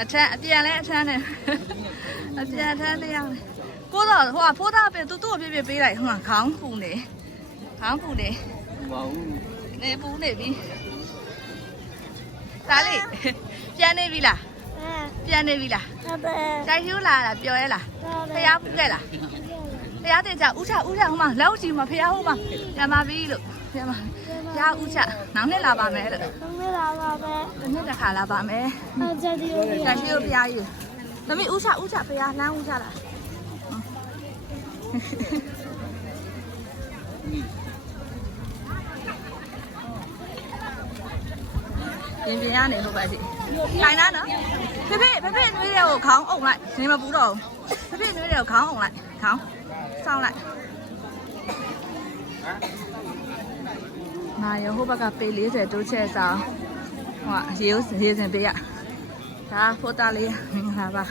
အထက်အပြန်လဲအထက်နဲ့အပြန်ထမ်းနေရတယ်ကိုတော့ဟိုကဖိုးသားပဲသူ့ကိုပြပြပေးလိုက်ဟိုကခေါင်းပူနေနေပူနေပြီဒါလေးပြန်နေပြီလားပြန်နေပြီလားကြိုက်ရိုးလာတာပြောရဲလားဖျားပူခဲ့လားဖျားတင်ကြဥချဟိုမှာလောက်ကြည့်မှာဖျားဟိုမှာပြန်ပါပြီလို့ပြန်ပါဖျားဥချနောက်နေ့လာပါမယ်လို့တစ်နေ့တစ်ခါလာပါမယ်ကြိုက်ရိုးဖျားယူသမီးဥချဖျားလမ်းဥချလားပြင်ရနေဟုတ်ပါစီခိုင်လားနော်ဖေဖေနွေးတွေကိုခေါင်းအုပ်လိုက်နေမပူတော့ဘူးဖေဖေနွေးတွေကိုခေါင်းအုပ်လိုက်ခေါင်းစောင်းလိုက်မာရဟိုဘက်ကပေ40တိုးချက်ဆောင်ဟိုရေစင်ပေးရဒါဖိုးသားလေးမင်္ဂလာပါ